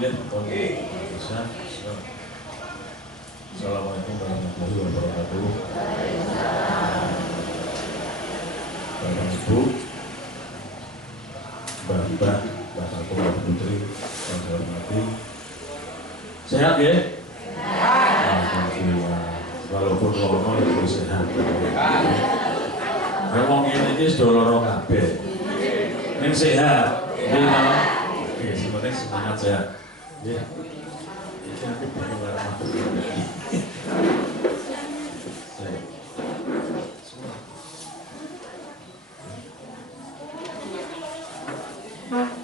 ya. Bisa. Assalamualaikum warahmatullahi wabarakatuh. Bapak Ibu, Bapak, Bapak Bapak Putri, yang saya hormati. Sehat ya? Alhamdulillah. Walaupun lono itu sehat. Ngomong ini sudah loro kabeh. Ning sehat. Oke, sebenarnya semangat sehat. Ya. Ini nanti baru warahmatullahi.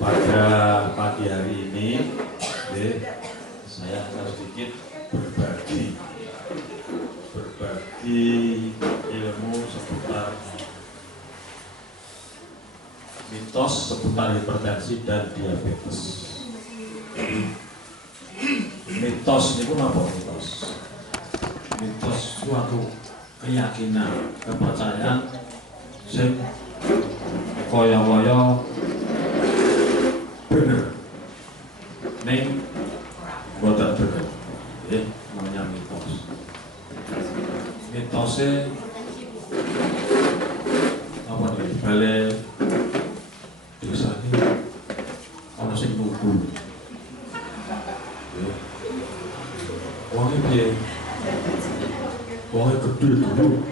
Pada pagi hari ini, saya akan sedikit berbagi ilmu seputar mitos seputar hipertensi dan diabetes. Mitos itu apa mitos? Mitos suatu keyakinan, kepercayaan sing kaya-kaya bener ning boten bener. Nggih, namanya mitos. Mitosnya apa nih? Balik desa ini ana sing nuku. Wonge piye? Wonge gedhe dulu.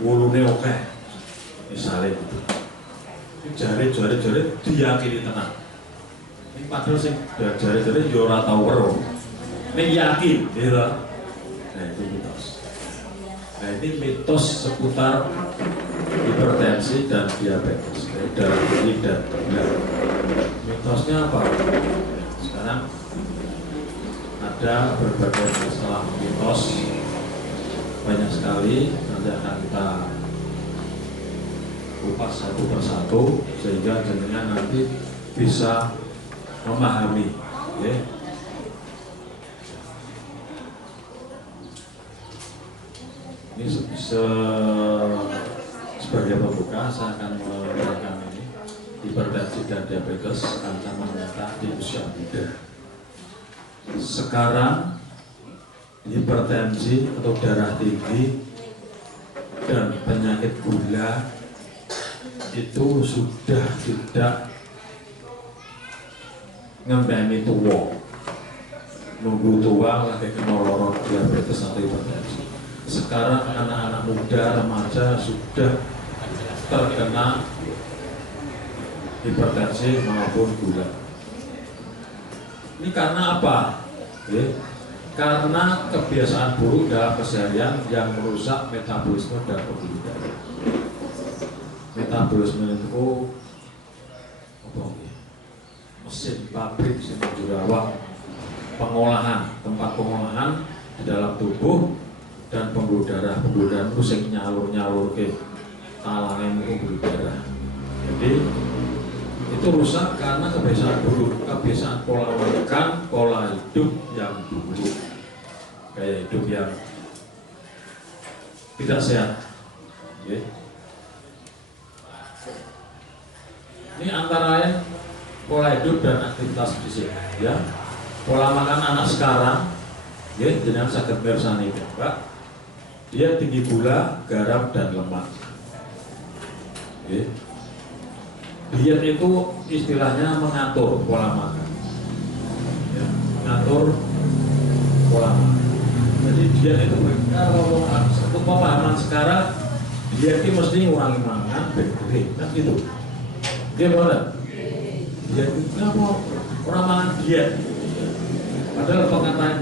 Wolune akeh. Misale gitu. Jare diyakini tenang. Ini padahal sing jare-jare yo ora tau weruh. Ning yakin, gitu. Nah, itu mitos. Nah, ini mitos seputar hipertensi dan diabetes, darah tinggi dan rendah. Mitosnya apa? Sekarang ada berbagai masalah mitos, banyak sekali. Nanti akan kita kupas satu persatu sehingga jenengan nanti bisa memahami, ya. Ini sebagai pembuka saya akan menerangkan ini hipertensi dan diabetes ancaman nyata di usia muda. Sekarang hipertensi atau darah tinggi dan penyakit gula itu sudah tidak ngembeni tua, nunggu tua lagi kena lorot diabetes atau hipertensi. Sekarang anak-anak muda, remaja sudah terkena hipertensi maupun gula. Ini karena apa? Karena kebiasaan buruk dalam keseharian yang merusak metabolisme dan pembuluh darah. Metabolisme itu apa? Mesin pabrik, mesin jurawat, pengolahan, tempat pengolahan di dalam tubuh dan pembuluh darah itu sing nyalur ke talangan pembuluh darah. Jadi itu rusak karena kebiasaan buruk, kebiasaan pola makan, pola hidup yang buruk, gaya hidup yang tidak sehat. Ini antara lain pola hidup dan aktivitas fisik, ya. Pola makan anak sekarang, ya, jenengan saged mirsani, Pak. Dia tinggi gula, garam dan lemak. Diet itu istilahnya mengatur pola makan, ya, mengatur pola makan. Jadi diet itu kalau untuk pemahaman sekarang diet itu mesti ngurangi makan, bergering, kan gitu. Dia boleh. Diet itu apa? Orang makan diet. Padahal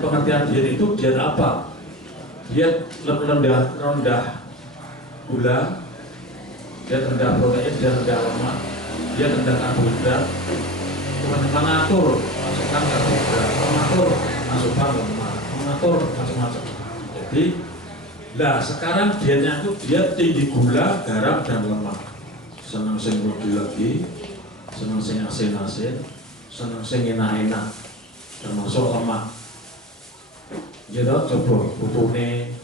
pengertian diet itu diet apa? Diet rendah gula, diet rendah protein, diet rendah lemak, diet rendah karbohidrat, mengatur masukkan karbohidrat, mengatur masukkan lemak, mengatur macam-macam. Jadi, sekarang dietnya itu diet tinggi gula, garam dan lemak. Senang sing lagi, senang sing asin-asin, senang sing enak-enak, termasuk lemak. Jadi coba putune,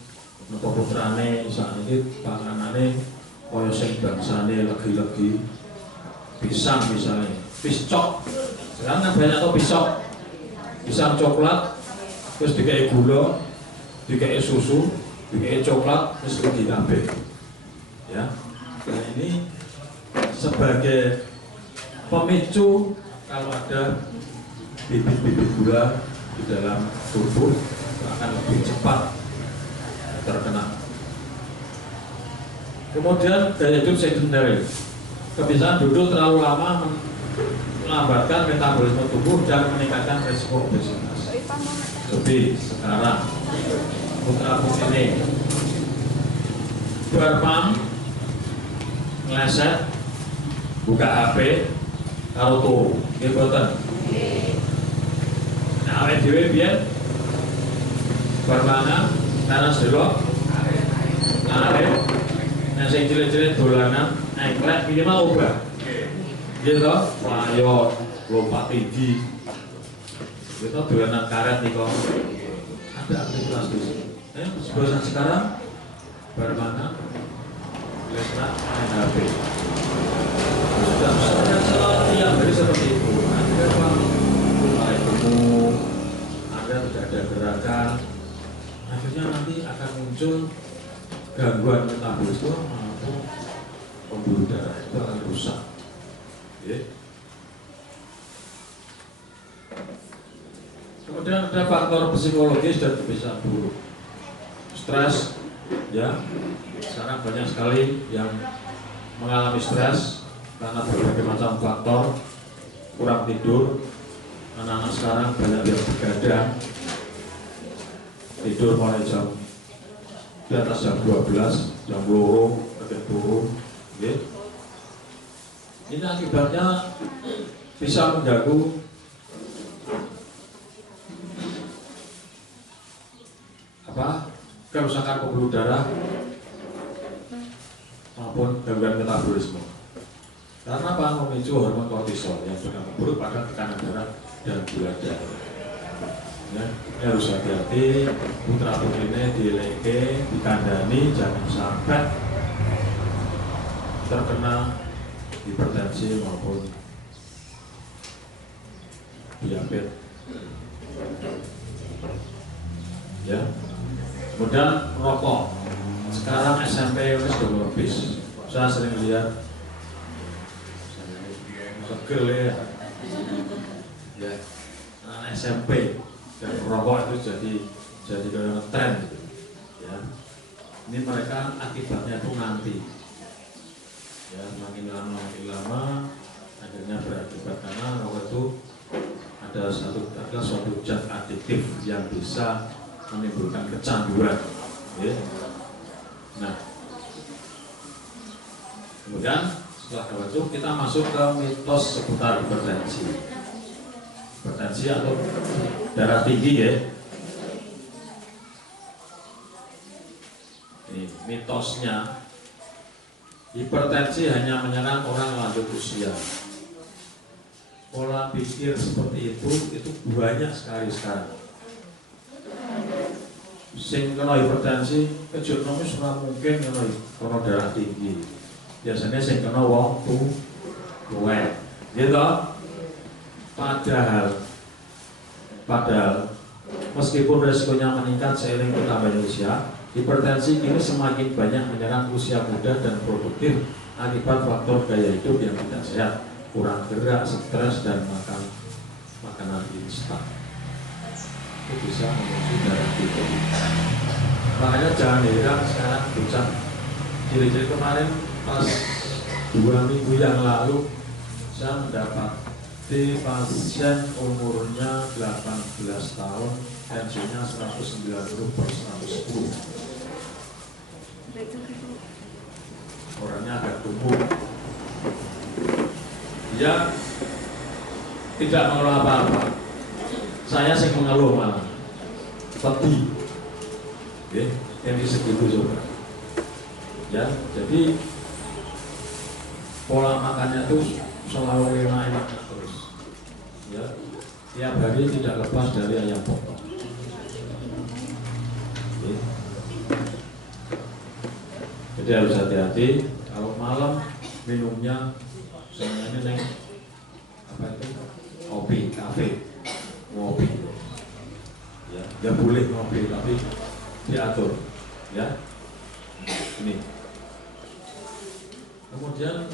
nopo putrane, saat ini pakanane, kaya sing bangsane legi-legi, pisang misalnya, piscok. Sekarang kan banyak tuh pisang coklat, terus dikai gula, dikai susu, dikai coklat, terus ditambahin. Ya, nah ini sebagai pemicu kalau ada bibit-bibit gula di dalam tubuh akan lebih cepat terkena. Kemudian gaya hidup sedentary, kebiasaan duduk terlalu lama melambatkan metabolisme tubuh dan meningkatkan risiko obesitas. Jadi sekarang putra putri ini berpam ngeleset buka HP karo turu nggih boten. Nah awake dhewe biyen bermangan karena sedok arep nek sing cilik-cilik dolanan engklek minimal obah gitu ayo lompat tinggi gitu dolanan karet nih kok ada aktivitas di sini sekarang bermangan lesna main HP sudah tiap hari seperti itu. Anda mulai gemuk, Anda tidak ada gerakan, akhirnya nanti akan muncul gangguan metabolisme maupun pembuluh darah itu akan rusak. Kemudian ada faktor psikologis dan kebiasaan buruk, stres, ya. Sekarang banyak sekali yang mengalami stres karena berbagai macam faktor, kurang tidur. Anak-anak sekarang banyak yang begadang, tidur mulai jam di atas jam 12, jam 2, sampai turun. Ini akibatnya bisa mengganggu kerusakan pembuluh darah maupun gangguan metabolisme. Karena apa? Memicu hormon kortisol yang berdampak buruk pada tekanan darah dan gula darah. Ya, harus hati-hati, putra putrinya dileke, dikandani, jangan sampai terkena hipertensi maupun diabetes. Ya, kemudian rokok. Sekarang SMP itu sudah lebih. Saya sering lihat seger ya, anak SMP dan rokok itu jadi kayak tren gitu. Ya, ini mereka akibatnya itu nanti. Ya, makin lama akhirnya berakibat karena rokok itu adalah suatu zat adiktif yang bisa menimbulkan kecanduan. Ya. Nah, kemudian setelah itu kita masuk ke mitos seputar hipertensi. Hipertensi atau darah tinggi ya. Ini mitosnya, hipertensi hanya menyerang orang lanjut usia. Pola pikir seperti itu banyak sekali sekarang. Sing kena hipertensi, kejutnya ora mungkin kena darah tinggi. Biasanya sing kena wong tuwek. Gitu. Padahal meskipun resikonya meningkat seiring bertambahnya usia, hipertensi kini semakin banyak menyerang usia muda dan produktif akibat faktor gaya hidup yang tidak sehat, kurang gerak, stres, dan makan makanan instan. Itu bisa memicu darah tinggi. Makanya jangan heran sekarang bocah cilik-cilik kemarin pas 2 minggu yang lalu saya mendapati pasien umurnya 18 tahun, tensinya 190/110. Orangnya agak gemuk. Dia tidak mengeluh apa-apa. Saya sih mengeluh malah pedih. Yang di segitu coba. Ya, jadi pola makannya itu selalu enak terus. Ya, tiap hari tidak lepas dari ayam potong. Jadi harus hati-hati kalau malam minumnya sebenarnya ya boleh ngopi tapi diatur, ya. Ini. Kemudian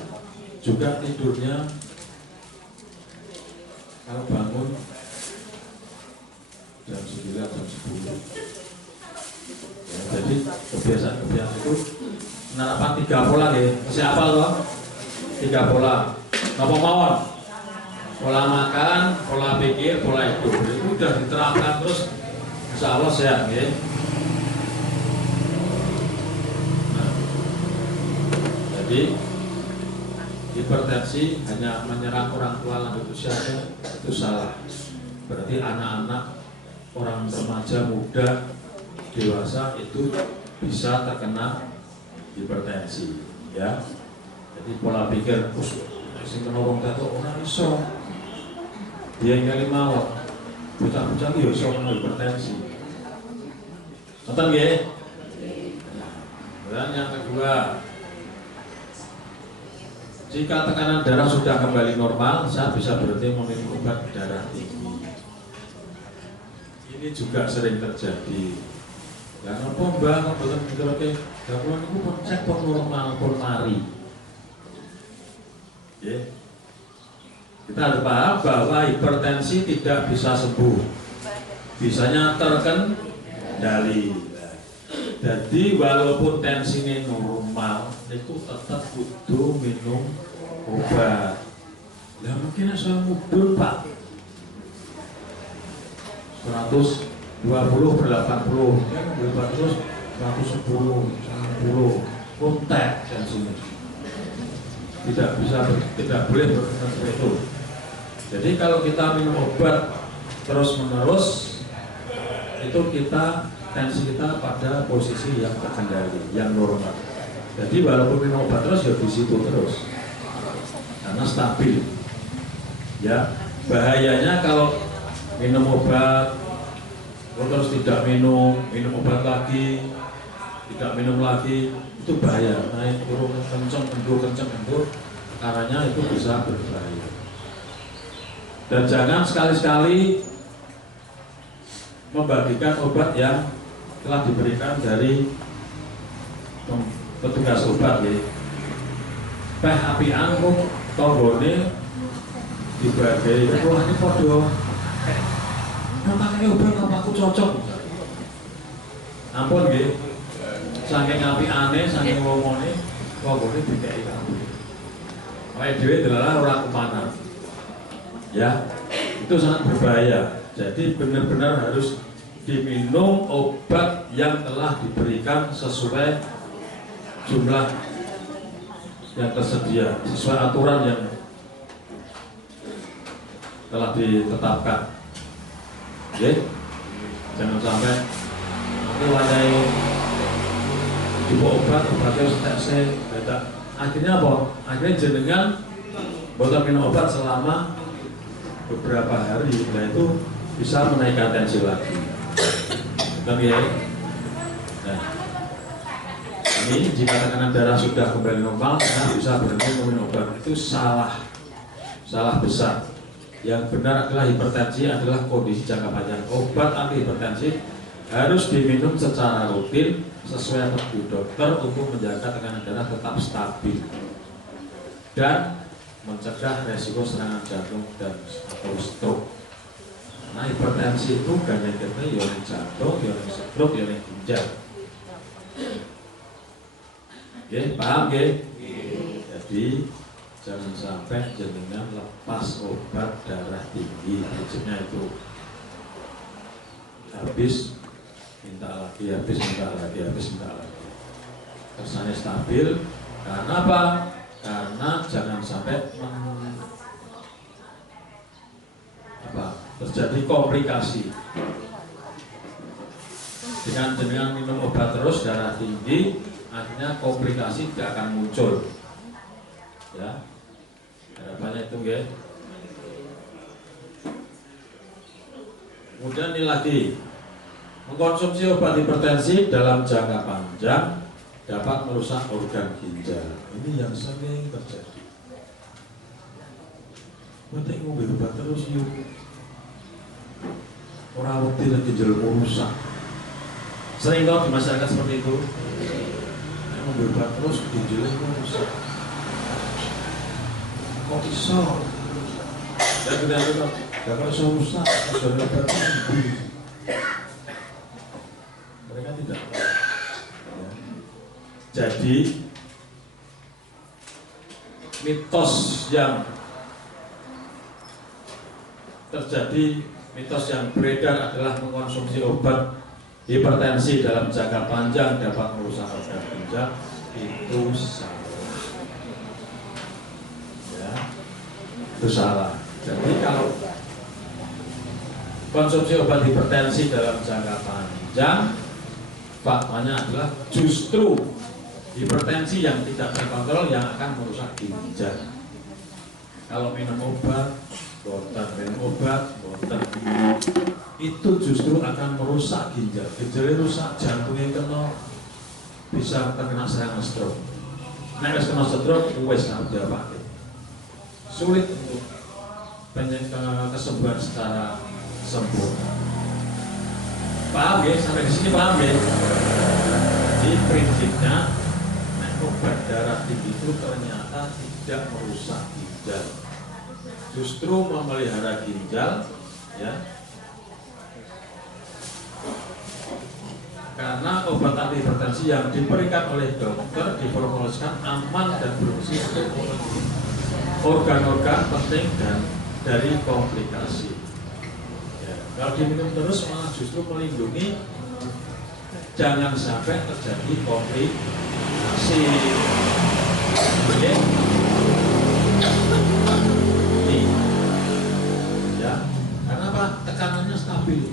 juga tidurnya kalau bangun jam 9, jam 10. Ya, jadi kebiasaan itu menerapkan 3 pola ya. Siapa loh? 3 pola. Apa mawon? Pola makan, pola pikir, pola hidup. Itu sudah diterapkan terus, insya Allah sehat ya. Nah, jadi hipertensi hanya menyerang orang tua lanjut usia itu salah. Berarti anak-anak, orang remaja, muda, dewasa itu bisa terkena hipertensi, ya. Jadi pola pikir sing menolong tato orang iso. Dia kali mawon. Bocah-bocah yo iso kena hipertensi. Ngoten nggih? Dan yang kedua, jika tekanan darah sudah kembali normal, saya bisa berhenti meminum obat darah tinggi. Ini juga sering terjadi. Ya, apa mbak, kebetulan mikir-oke, gabungan itu pun cek pun normal, pun mari. Ya. Kita harus paham bahwa hipertensi tidak bisa sembuh, bisanya terkendali. Jadi walaupun tensinya normal, itu tetap butuh minum obat. Ya mungkin saya mudun pak 120 per 80, ya terus 110, 90, kontak tensinya. Tidak boleh seperti itu. Jadi kalau kita minum obat terus menerus, itu tensi kita pada posisi yang terkendali, yang normal. Jadi walaupun minum obat terus ya di situ terus, karena stabil. Ya, bahayanya kalau minum obat terus tidak minum obat lagi, tidak minum lagi, itu bahaya. Naik turun kenceng kendur, karena itu bisa berbahaya. Dan jangan sekali-sekali membagikan obat yang telah diberikan dari petugas obat ya. Peh api angkung tonggone dibagi, wah ini podo pakai obat apa aku cocok. Ampun nggih. Saking api aneh, saking ngomongnya tonggone dikai kabeh. Awake dhewe delalah ora kemana. Ya, itu sangat berbahaya. Jadi benar-benar harus diminum obat yang telah diberikan sesuai jumlah yang tersedia, sesuai aturan yang telah ditetapkan. Oke, jangan sampai nanti wadai dibawa obatnya setek beda. Akhirnya apa? Akhirnya jenengan botol minum obat selama beberapa hari, nah itu bisa menaikkan tensi lagi. Tapi ya, nah, ini jika tekanan darah sudah kembali normal, nah bisa berhenti minum obat. Itu salah besar. Yang benar adalah hipertensi adalah kondisi jangka panjang. Obat anti hipertensi harus diminum secara rutin sesuai petunjuk dokter untuk menjaga tekanan darah tetap stabil dan mencegah resiko serangan jantung dan atau stroke. Nah hipertensi itu ganda-ganda yang jantung, yang stroke, yang ginjal. Oke, paham ya? Jadi jangan sampai jenengan lepas obat darah tinggi. Prinsipnya itu habis minta lagi, habis minta lagi. Kesannya stabil. Karena apa? Karena jangan sampai terjadi komplikasi. Dengan minum obat terus darah tinggi, akhirnya komplikasi tidak akan muncul. Ya, harapannya itu guys. Kemudian ini lagi, mengkonsumsi obat hipertensi dalam jangka panjang dapat merusak organ ginjal. Ini yang sering terjadi. Penting ngombe obat terus yuk. orang wedi lagi ginjalmu rusak. Sering tau di masyarakat seperti itu. Mobil obat terus ginjalmu rusak. Kok iso? Dan kita bilang, gak bisa rusak, sudah obat mereka tidak tahu. Ya. Jadi mitos yang terjadi, mitos yang beredar adalah mengkonsumsi obat hipertensi dalam jangka panjang dapat merusak organ ginjal, itu salah. Ya, itu salah. Jadi kalau konsumsi obat hipertensi dalam jangka panjang, faktanya adalah justru hipertensi yang tidak terkontrol yang akan merusak ginjal. Kalau minum obat, minum obat, itu justru akan merusak ginjal. Ginjalnya rusak, jantungnya kena, bisa terkena serangan stroke. Nah, kalau kena stroke, wes harus diapain. Sulit untuk kesembuhan secara sempurna. Paham ya? Sampai di sini paham ya? Jadi prinsipnya obat darah tinggi itu ternyata tidak merusak ginjal, justru memelihara ginjal, ya. Karena obat anti hipertensi yang diberikan oleh dokter dipromosikan aman dan berfungsi untuk organ-organ penting dan dari komplikasi. Ya, kalau diminum terus malah justru melindungi jangan sampai terjadi komplikasi. Ya, karena apa? Tekanannya stabil,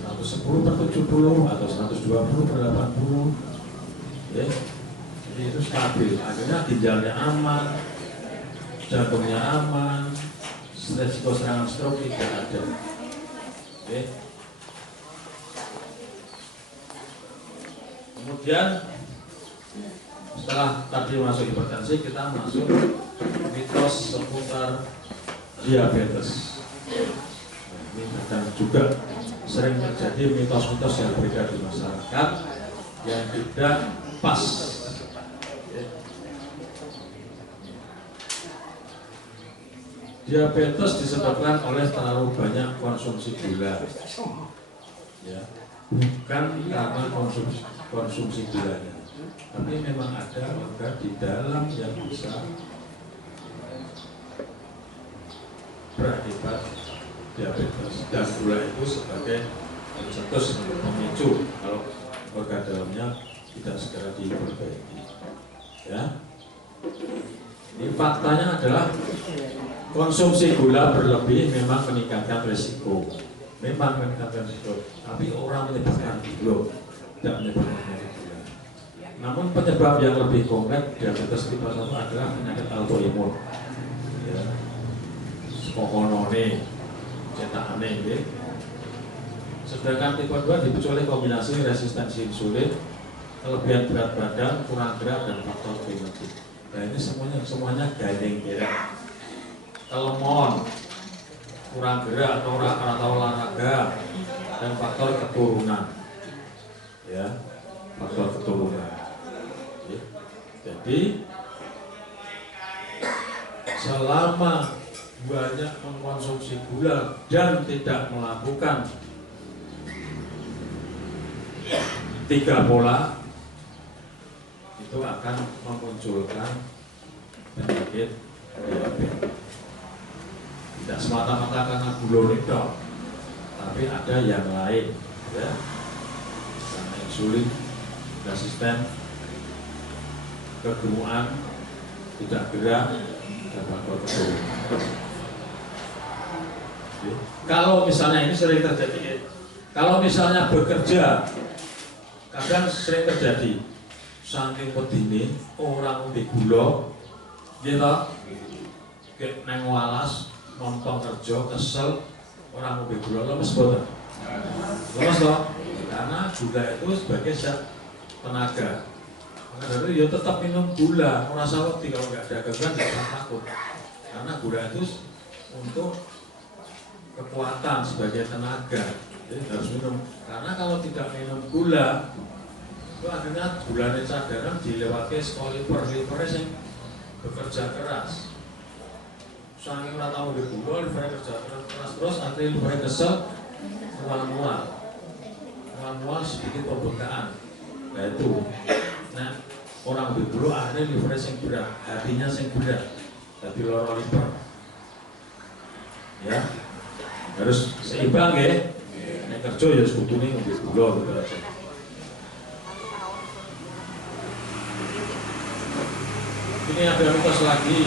110/70 atau 120/80, ya. Jadi itu stabil. Akhirnya ginjalnya aman, jantungnya aman, resiko serangan stroke tidak ada. Oke. Kemudian setelah tadi masuk hipertensi, kita masuk mitos seputar diabetes. Ini dan juga sering terjadi mitos-mitos yang beredar di masyarakat yang tidak pas. Diabetes disebabkan oleh terlalu banyak konsumsi gula, ya, bukan karena konsumsi gulanya, tapi memang ada organ di dalam yang bisa berakibat diabetes, dan gula itu sebagai pencetus memicu kalau organ dalamnya tidak segera diperbaiki. Ya, ini faktanya adalah konsumsi gula berlebih memang meningkatkan risiko, tapi orang menyebabkan gula tidak menyebabkan gula. Namun penyebab yang lebih konkret diabetes tipe 1 adalah penyakit autoimun, ya, spokonone, cetakane, ya. Sedangkan tipe 2 dipicu oleh kombinasi resistensi insulin, kelebihan berat badan, kurang gerak, dan faktor genetik. Nah, ini semuanya gandeng gerak. Telemon, kurang gerak atau olahraga, dan faktor keturunan, ya, faktor keturunan. Ya. Jadi selama banyak mengkonsumsi gula dan tidak melakukan 3 pola, itu akan memunculkan penyakit diabetes. Tidak semata-mata karena gula itu, tapi ada yang lain, ya, karena insulin resisten, kegemukan, tidak gerak, dan faktor keturunan. Kalau misalnya ini sering terjadi, kalau misalnya bekerja, kadang sering terjadi, saking pedine orang ngombe gula, gitu, kayak neng walas, montong kerja, kesel, orang ngombe gula, lemes boten? Lemes toh? Karena gula itu sebagai zat tenaga. Maka dari itu ya tetap minum gula, merasa wedi kalau nggak ada gangguan, nggak usah takut. Karena gula itu untuk kekuatan sebagai tenaga, Jadi harus minum. Karena kalau tidak minum gula, itu akhirnya gulanya cadangan dilewati liver yang bekerja keras. Saking ora tau di gula, liver kerja keras terus, akhirnya liver kesel, mual sedikit pembekaan. Nah itu. Nah orang di gula akhirnya livernya yang berat, hatinya yang berat, tapi loro liver. Ya, harus seimbang ya. Nek kerja ya sekutune ngombe gula gitu aja. Ini ada mitos lagi.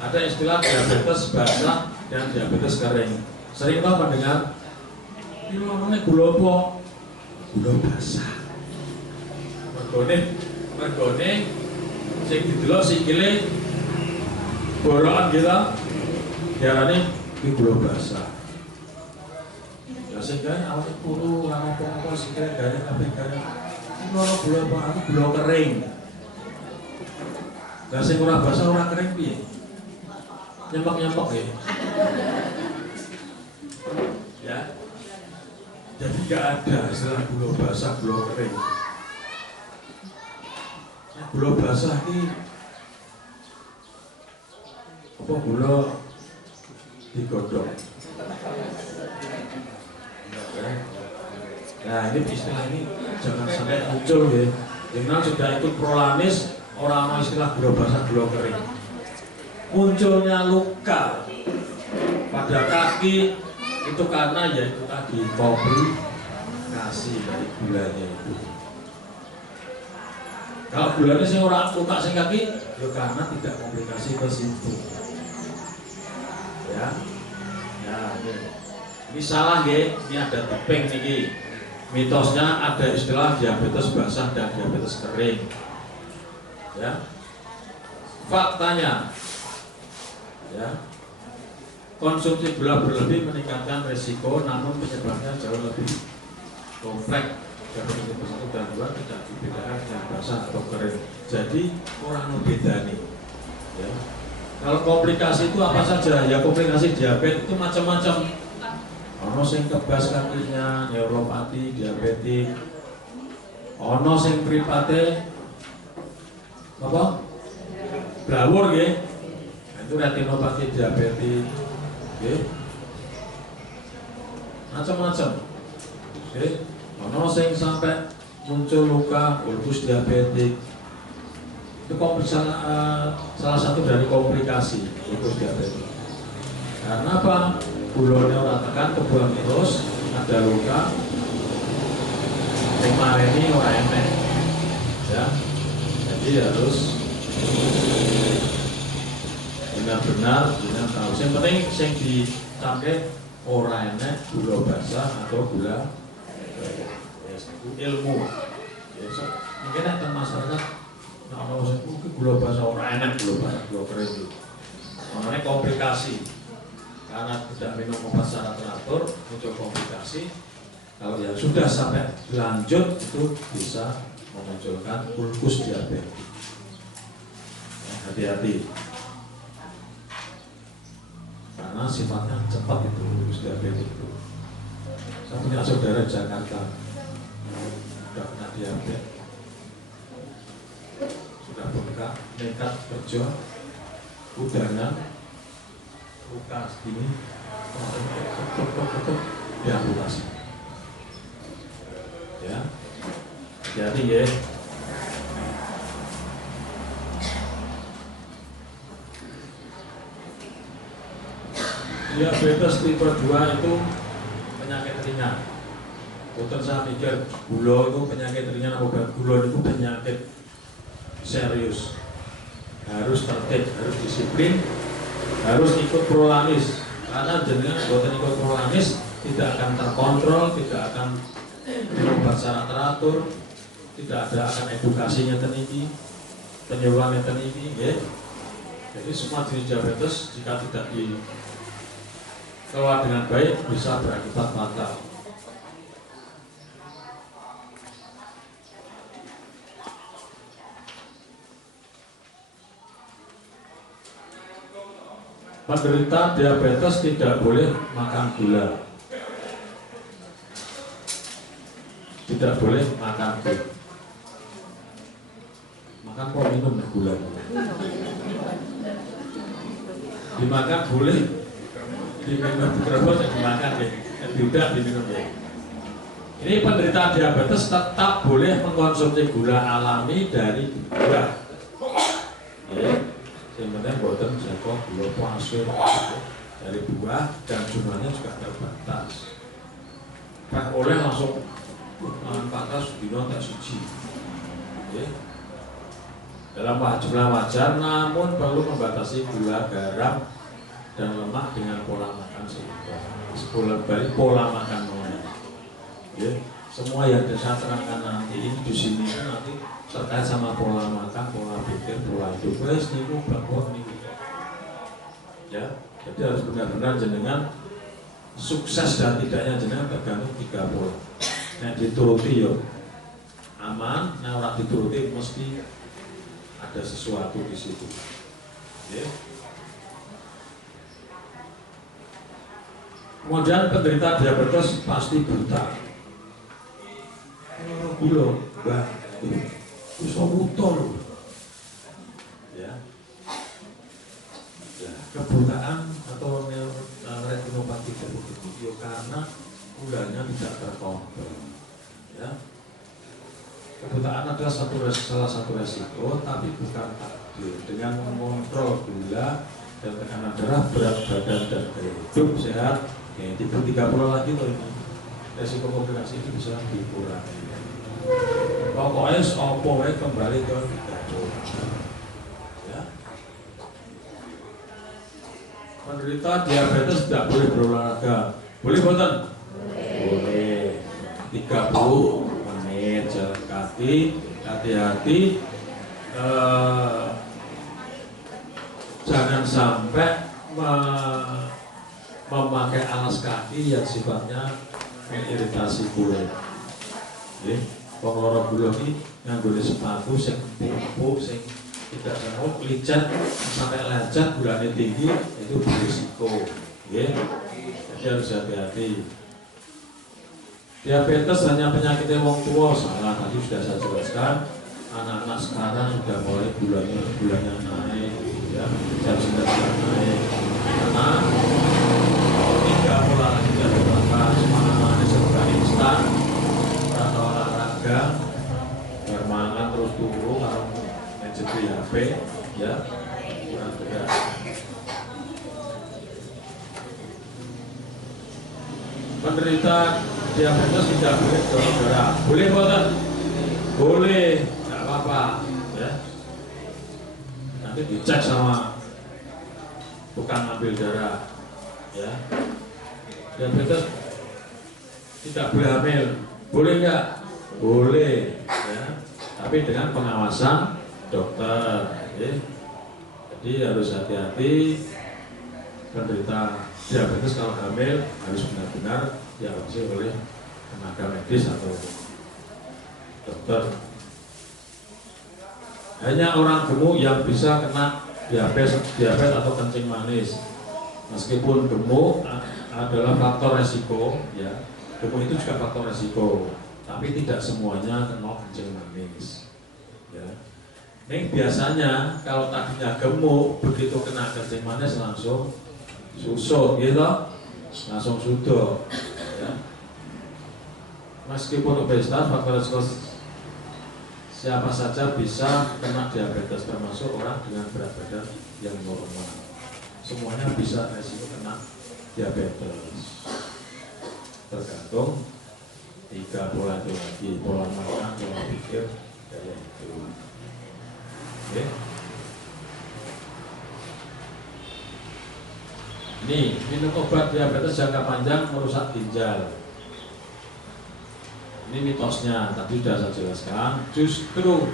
Ada istilah diabetes basah dan diabetes kering. Sering tau mendengar? Ini namanya gula apa? Gula basah. Mergone sing didelok sikile borokan kita diarani iki gula basah. Ya sehingga awake kuru ora apa-apa sikile garing kabeh garing. Ini ora gula apa? Aku gula kering. Lah sing ora basah ora kering piye? Nyempek-nyempek ya. Ya. Jadi gak ada istilah gula basah, gula kering. Gula basah ini apa gula digodhog. Nah ini istilah ini jangan sampai muncul ya. Dengan sudah ikut prolanis orang istilah gula basah, gula kering. Munculnya luka pada kaki itu karena ya itu tadi komplikasi dari gulanya itu. Kalau gulanya sih orang luka sing kaki, ya karena tidak komplikasi ke situ. Ya, ini salah ya. Ini ada tepeng nih. Mitosnya ada istilah diabetes basah dan diabetes kering. Ya, faktanya, ya, konsumsi gula berlebih meningkatkan risiko, namun penyebabnya jauh lebih kompleks. Diabetes tipe 1 dan 2 tidak dibedakan dengan basah atau kering. Jadi orang beda nih. Ya. Kalau komplikasi itu apa saja? Ya komplikasi diabetes itu macam-macam. Ono sing kebas kakinya, neuropati, diabetes. Ono sing mripate apa? Blawur nggih. Itu retinopati diabetes. Nggih. Macam-macam. Nggih. Ono sing sampai muncul luka ulkus diabetik. Itu salah satu dari komplikasi ulkus diabetik. Karena apa? Gulanya orang tekan kebuang terus, ada luka. Yang mareni orang emek. Ya. Jadi harus benar-benar tahu. Yang penting sing dicapai orang enek gula basah atau gula ilmu. Ya, mungkin ada masyarakat nah kalau gula basah orang enak, gula basah, gula kering itu makanya komplikasi karena tidak minum obat secara teratur muncul komplikasi. Kalau yang sudah sampai lanjut itu bisa memunculkan ulkus diabetes. Ya, hati-hati karena sifatnya cepat itu ulkus diabetes itu. Saya punya saudara di Jakarta sudah kena diabetes, sudah bengkak, nekat kerja, udangan, luka segini, diamputasi. Ya, jadi ya. Diabetes tipe 2 itu penyakit ringan. Bukan saya mikir gula itu penyakit ringan atau gula itu penyakit serius. Harus tertib, harus disiplin, harus ikut prolanis. Karena jenengan buatan ikut prolanis tidak akan terkontrol, tidak akan berobat secara teratur, tidak ada akan edukasinya tinggi, penyuluhannya tinggi. Ya. Jadi semua jenis diabetes jika tidak dikelola dengan baik bisa berakibat fatal. Penderita diabetes tidak boleh makan gula. tidak boleh makan gula. Makan kok minum gula. Dimakan boleh, diminum terus dimakan deh, tidak diminum deh. Ini penderita diabetes tetap boleh mengkonsumsi gula alami dari buah. Ya, yang penting boten jago gula pasir dari buah dan jumlahnya juga terbatas. Kan oleh langsung patas dino tak suci. Ya. Dalam jumlah wajar, namun perlu membatasi gula, garam, dan lemak dengan pola makan seimbang. Pola makan ya, semua yang saya terangkan nanti ini di sini nanti terkait sama pola makan, pola pikir, pola hidup. Wes niku bakon niku. Ya, jadi harus benar-benar jenengan sukses dan tidaknya jenengan tergantung 3 pola. Nah dituruti yo aman, nah orang dituruti mesti ada sesuatu di situ. Ya. Kemudian penderita diabetes pasti buta. Gula, bah, bisa buta loh. Ya. Ya, kebutaan atau retinopati itu karena gulanya tidak terkontrol. Ya. Kebutaan adalah salah satu resiko, tapi bukan takdir. Dengan mengontrol gula dan tekanan darah, berat badan dan gaya hidup sehat, ya, tipe 30 lagi loh ini. Resiko komplikasi itu bisa dikurangi. Pokoknya opo kembali ke 30. Ya. Penderita diabetes tidak boleh berolahraga. Boleh boten? Boleh. 30 menit jalan kaki, hati-hati. Jangan sampai memakai alas kaki yang sifatnya mengiritasi kulit. Wong lara gula iki nganggone sepatu sing empuk, sing tidak semut, licet sampai lecet, gulanya tinggi itu berisiko. Nggih. Jadi harus hati-hati. Diabetes hanya penyakitnya wong tua, salah tadi sudah saya jelaskan. Anak-anak sekarang sudah mulai gulanya naik, ya, jam 9 naik. Karena tiga pola lagi dari beberapa semangat serba instan. Bermangan terus turun kalau menjadi HP ya kurang berat. Penderita diabetes tidak boleh donor darah. Boleh boten? Boleh, nggak apa-apa ya. Nanti dicek sama tukang ambil darah ya. Diabetes tidak boleh hamil. Boleh nggak? Boleh ya, tapi dengan pengawasan dokter ya. Jadi harus hati-hati. Penderita diabetes kalau hamil harus benar-benar diawasi oleh tenaga medis atau dokter. Hanya orang gemuk yang bisa kena diabetes atau kencing manis. Meskipun gemuk adalah faktor resiko ya, gemuk itu juga faktor resiko. Tapi tidak semuanya kena kencing manis. Ya. Ini biasanya kalau tadinya gemuk, begitu kena kencing manis langsung susut, gitu, langsung sudo. Ya. Meskipun obesitas, faktor resiko siapa saja bisa kena diabetes, termasuk orang dengan berat badan yang normal. Semuanya bisa resiko kena diabetes. Tergantung 3 pola itu lagi, pola makan, pola pikir, gaya hidup. Oke. Ini minum obat diabetes jangka panjang merusak ginjal. Ini mitosnya, tadi sudah saya jelaskan. Justru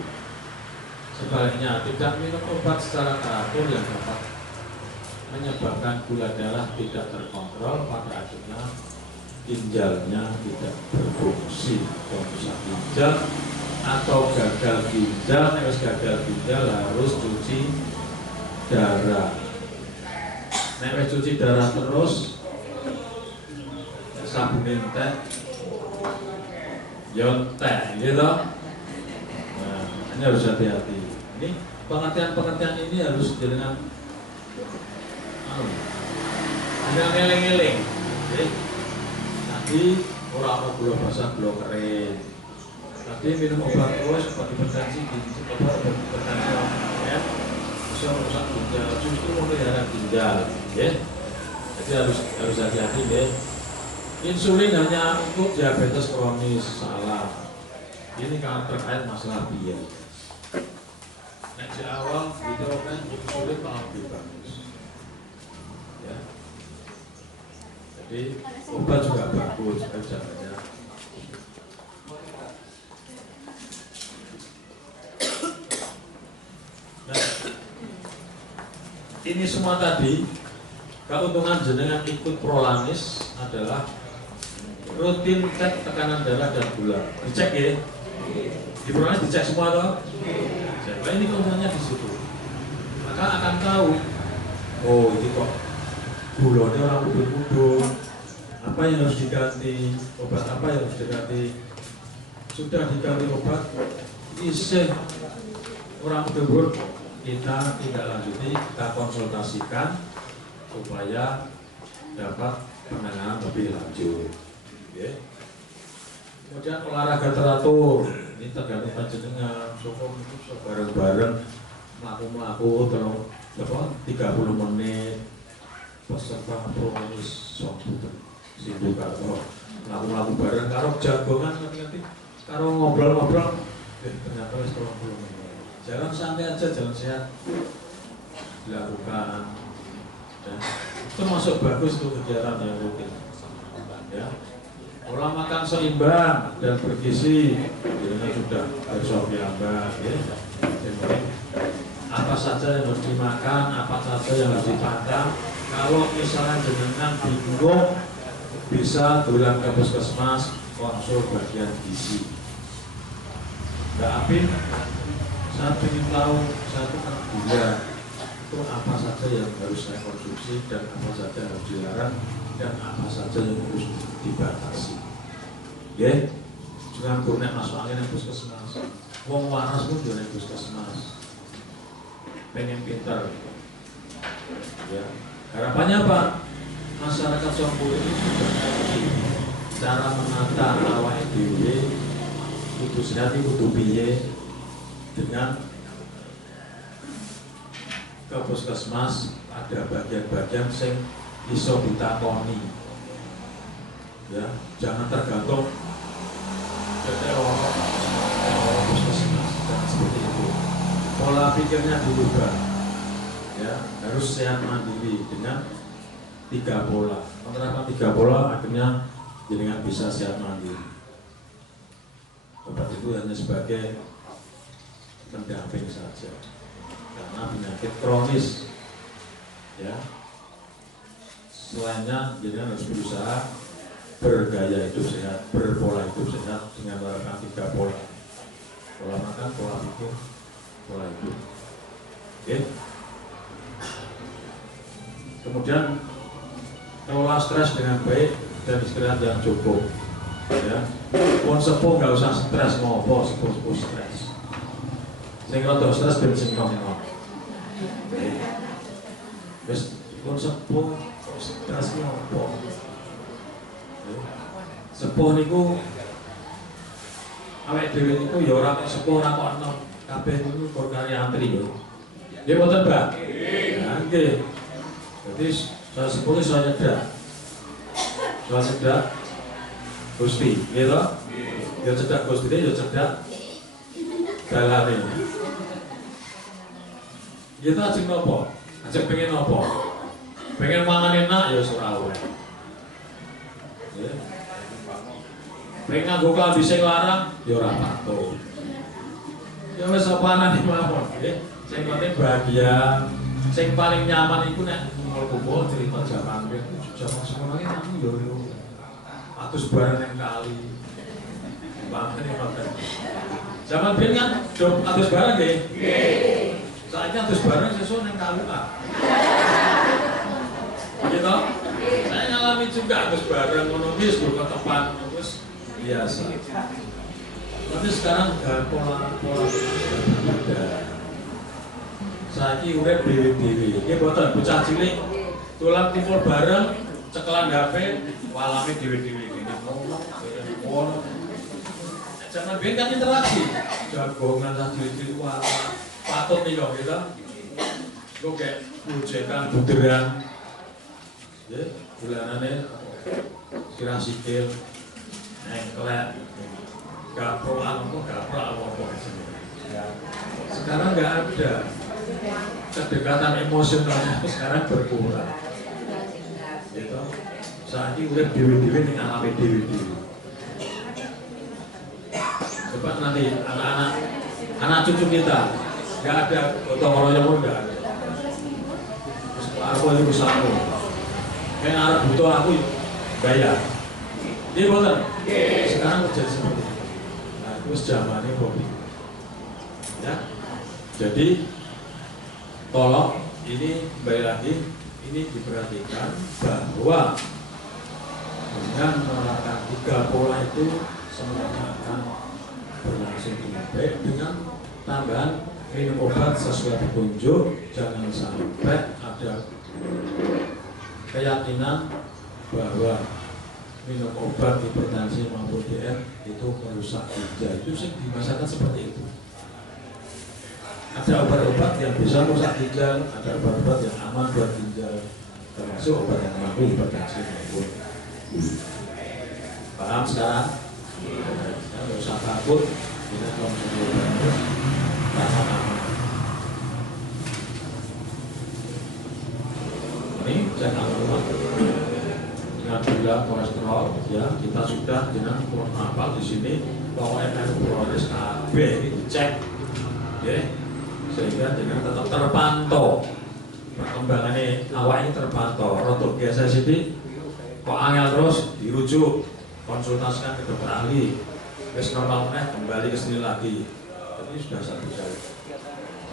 sebaliknya, tidak minum obat secara teratur yang dapat menyebabkan gula darah tidak terkontrol, pada akhirnya ginjalnya tidak berfungsi. Rusak ginjal atau gagal ginjal, gagal ginjal harus cuci darah. Nek cuci darah terus sabun teh yontek gitu. Nah, ini harus hati-hati. Ini pengertian-pengertian ini harus dengan ngeling-ngeling. Tadi orang mau gula basah, gula kering. Tadi minum obat terus, obat hipertensi, obat hipertensi, ya. Bisa merusak ginjal, justru memelihara ginjal, ya. Jadi harus hati-hati, ya. Insulin hanya untuk diabetes kronis, salah. Ini karena terkait masalah biaya. Nah, di awal itu kan insulin malah lebih bagus. Ya. Jadi obat juga bagus, caranya. Nah, ini semua tadi keuntungan jenengan ikut Prolanis adalah rutin cek tekanan darah dan gula. Dicek ya. Di Prolanis dicek semua toh. Nah, ini keuntungannya di situ. Maka akan tahu, oh ini kok gulanya orang mudun-mudun, apa yang harus diganti, obat apa yang harus diganti. Sudah diganti obat, isih orang mudun, kita tidak lanjuti, kita konsultasikan supaya dapat penanganan lebih lanjut. Okay. Kemudian olahraga teratur, ini tergantung panjenengan, sokong itu bareng-bareng melaku terus 30 menit peserta Prolanis sibuk karo melaku bareng karo jagongan nanti karo ngobrol-ngobrol ternyata wis 30 menit. Jalan santai aja, jalan sehat dilakukan. Dan termasuk bagus tuh kegiatan yang rutin. Ya. Pola makan seimbang dan bergizi, jadi sudah bersopiamba, ya. Apa saja yang harus dimakan, apa saja yang harus dipantang. Kalau misalnya jenengan bingung, bisa tulang ke puskesmas, konsul bagian gizi. Mbak Apin, saya ingin tahu, saya itu kan gula, itu apa saja yang harus saya konsumsi dan apa saja yang harus dilarang dan apa saja yang harus dibatasi. Ya, jangan kurang masuk angin yang puskesmas. Wong waras pun juga yang puskesmas. Pengen pintar. Ya, harapannya apa? Masyarakat Songkulit ini sudah ngerti cara menata awak dhewe kudu sehat kudu piye dengan ke puskesmas ada bagian-bagian sing iso ditakoni. Ya, jangan tergantung dari orang puskesmas dan seperti itu. Pola pikirnya dirubah. Ya, harus sehat mandiri dengan 3 pola. Menerapkan 3 pola akhirnya jenengan bisa sehat mandiri. Obat itu hanya sebagai pendamping saja. Karena penyakit kronis, ya. Selainnya jenengan harus berusaha bergaya hidup sehat, berpola hidup sehat dengan menerapkan 3 pola. Pola makan, pola pikir, pola hidup. Oke. Kemudian kelola stres dengan baik dan istirahat yang cukup. Ya, pun sepuh nggak usah stres ngopo, sepuh stres. Sing rada stres ben sing nom. Wis pun sepuh stres ngopo. Sepuh niku awake dhewe niku ya ora kok sepuh ora kok enom. Kabeh niku perkara antri yo. Nggih mboten, Mbak? Nggih. Jadi saya sepuh saya cedak. Saya cedak Gusti, gitu? Ya cedak Gusti, ya cedak dalane. Kita ajeng nopo? Ajeng pengen nopo? Pengen mangan enak ya ora oleh. Ya. Pengen nganggo klambi sing larang ya ora patuh. Ya wis apanan mawon, nggih. Sing penting bahagia. Sing paling nyaman iku nek kumpul cerita zaman sekolah iki nang yo atus barang yang kali. Bahkan makan. Zaman biyen kan do atus barang nggih. Nggih. Saiki atus barang sesuk nang kali Pak. Gitu? Saya ngalami juga atus barang ngono wis ketepan wis biasa. Tapi sekarang udah pola ada. Saiki urip dhewe-dhewe. Iki boten bocah cilik tulang kumpul bareng, cekelan HP, walame dhewe-dhewe ngene. Ngono. Zaman biyen kan interaksi. Jagongan lah cilik-cilik walah. Patut nih kok gitu. Kok kayak bujekan buderan. Ya, bulanane kira sikil. Nengklek. Gaproan kok gaprak apa sekarang nggak ada kedekatan emosionalnya sekarang berkurang gitu. Saat ini udah dewi-dewi nih alami dewi-dewi. Coba nanti anak cucu kita nggak ada gotong royong pun nggak ada. Aku ini usahaku kayak anak butuh aku bayar dia boten sekarang terjadi seperti itu. Terus zamannya hobi, ya. Jadi tolong ini kembali lagi ini diperhatikan bahwa dengan menerapkan 3 pola itu semuanya akan berlangsung dengan baik dengan tambahan minum obat sesuai petunjuk. Jangan sampai ada keyakinan bahwa minum obat hipertensi maupun DM itu merusak ginjal. Itu sih dimasakan seperti itu. Ada obat-obat yang bisa merusak ginjal, ada obat-obat yang aman buat ginjal, termasuk obat yang mampu hipertensi maupun. Paham sekarang? Nggak usah takut. Kita konsumsi obat aman. Ini jangan lupa. Dengan gula kolesterol, ya kita sudah dengan apa di sini pokoknya proses KB ini dicek, ya, sehingga dengan tetap terpantau perkembangannya awal ini terpantau. Rotok biasa sih, kok angel terus dirujuk konsultasikan ke dokter ahli, wis normal kembali ke sini lagi. Jadi sudah satu kali.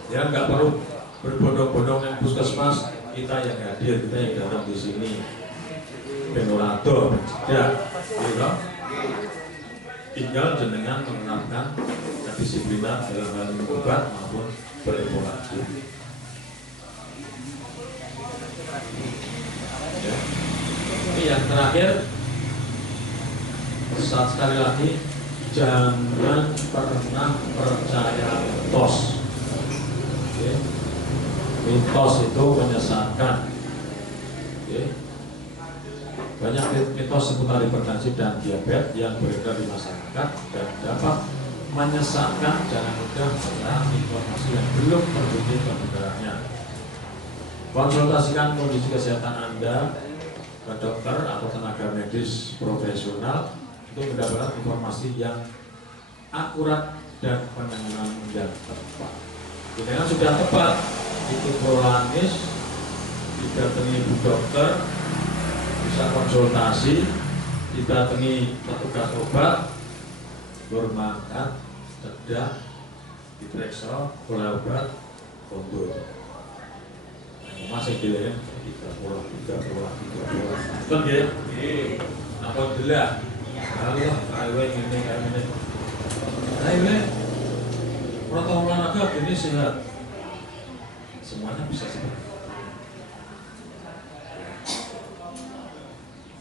Ya nggak perlu berbondong-bondong yang puskesmas, kita yang hadir, kita yang datang di sini. Penolator, ya, gitu. Tinggal jenengan menerapkan kedisiplinan dalam hal minum obat maupun berevolusi. Ya. Ini yang terakhir, sekali lagi, jangan pernah percaya mitos. Okay. Mitos itu menyesatkan. Okay. Banyak mitos seputar hipertensi dan diabetes yang beredar di masyarakat dan dapat menyesatkan. Jangan mudah percaya informasi yang belum terbukti kebenarannya. Konsultasikan kondisi kesehatan Anda ke dokter atau tenaga medis profesional untuk mendapatkan informasi yang akurat dan penanganan yang tepat. Jika sudah tepat, itu prolanis, didatangi ibu dokter, bisa konsultasi, didatangi petugas obat, bermakan, cedak, diperiksa oleh obat, kondur. Masih dilihat 3 betul ya? Alhamdulillah. Allah, highway ini. Highway, protokol olahraga ini sehat. Semuanya bisa sehat.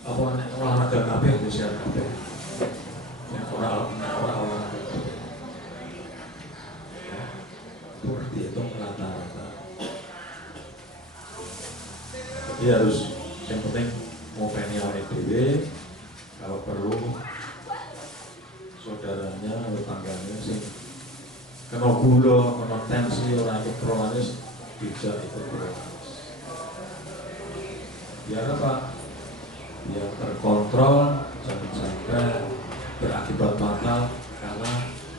Apa olahraga kabeh yang sehat kabeh. Yang olahraga. Itu dihitung rata-rata. Jadi harus yang penting mau pengen EDW, kalau perlu saudaranya atau tangganya sing kena gula, kena tensi, orang ikut prolanis bisa ikut prolanis. Biar apa? Biar terkontrol, jangan sampai berakibat fatal karena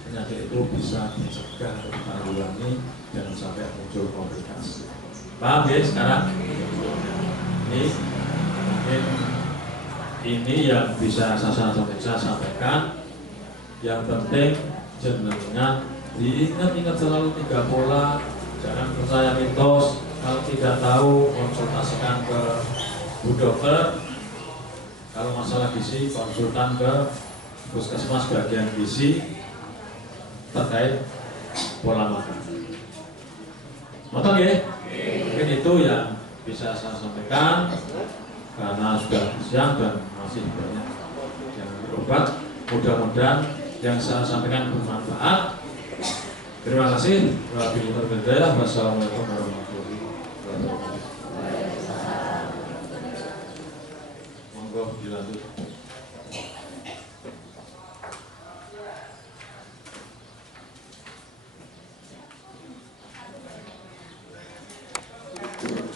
penyakit itu bisa dicegah atau ditanggulangi, jangan sampai muncul komplikasi. Paham ya sekarang? Ini yang bisa saya sampaikan. Yang penting jenengan diingat-ingat selalu 3 pola. Jangan percaya mitos. Kalau tidak tahu konsultasikan ke bu dokter. Kalau masalah gizi konsultan ke puskesmas bagian gizi. terkait pola makan. Mantap ya? Mungkin itu yang bisa saya sampaikan karena sudah siang dan masih banyak yang berobat. Mudah-mudahan yang saya sampaikan bermanfaat. Terima kasih. Wassalamualaikum warahmatullahi wabarakatuh. Monggo dilanjut.